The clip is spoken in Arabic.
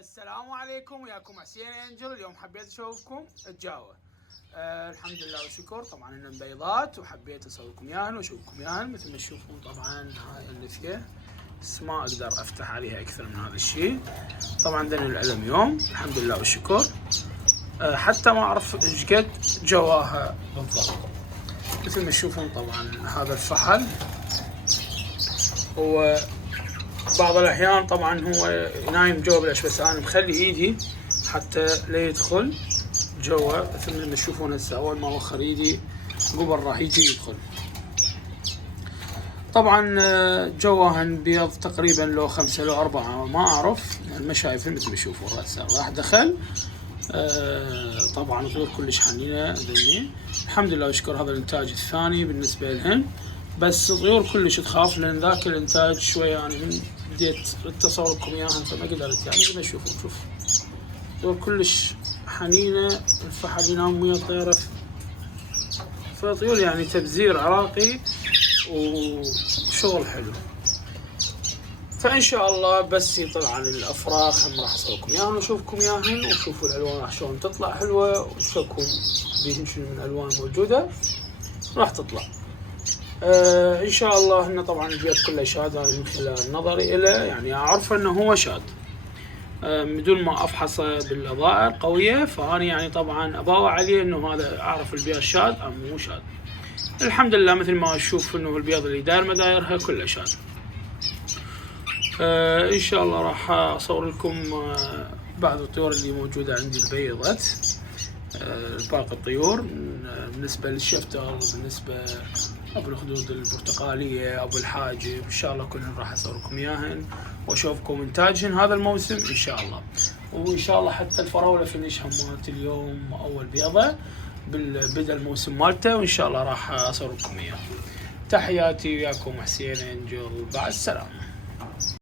السلام عليكم، وياكم حسين انجل. اليوم حبيت اشوفكم الجاوة. الحمد لله والشكر. طبعا هن بيضات وحبيت اسوي لكم اياهن واشوفكم اياهن. مثل ما تشوفون طبعا هاي النفيه بس ما اقدر افتح عليها اكثر من هذا الشيء. طبعا ذن الالمنيوم الحمد لله والشكر. حتى ما اعرف ايش قد جواها بالضبط. مثل ما تشوفون طبعا هذا الفحل هو بعض الأحيان طبعا هو نايم جوا بالعش، بس أنا مخلي إيدي حتى لا يدخل جوا. مثل ما تشوفون هسه أول ما أوخر إيدي قبل راح يجي يدخل. طبعا جواهن بيض تقريبا لو 5 لو 4 ما أعرف، ما شايفين. مثل ما تشوفون هسه راح دخل. طبعا طيور كلش حنينة ذني الحمد لله والشكر. هذا الإنتاج الثاني بالنسبة لهن، بس طيور كلش تخاف لأن ذاك الإنتاج شوية أنا من بديت اتصور لكم إياها فما قدرت. يعني زي ما تشوفون شوف طيور كلش حنينة. الفحل ينام ويا الطيرة، فطيور يعني تبذير عراقي وشغل حلو. فإن شاء الله بس يطلع عن الأفراخ هم راح أصوركم إياهن وأشوفكم إياهن وشوفوا الألوان راح شلون تطلع حلوة، وشوفكم بيهن شنو من ألوان موجودة راح تطلع. ان شاء الله. انه طبعا البيض كله شاد، انا من خلال نظري له يعني اعرف انه هو شاد بدون ما افحصه بالاضاءه القويه. فانا يعني طبعا اباوع عليه انه هذا اعرف البيض شاد ام مو شاد. الحمد لله مثل ما اشوف انه البيض اللي داير مدايرها كله شاد. ان شاء الله راح اصور لكم بعض الطيور اللي موجوده عندي البيضات. باقي الطيور بالنسبه للشفتر، بالنسبه ابو الخدود البرتقاليه، ابو الحاجب، ان شاء الله كلهن راح اصور لكم اياهن واشوفكم انتاجهن هذا الموسم ان شاء الله. وان شاء الله حتى الفراوله فينيش همات اليوم اول بيضه بدا الموسم مالته، وان شاء الله راح اصور لكم اياه. تحياتي، وياكم حسين انجل، مع السلامه.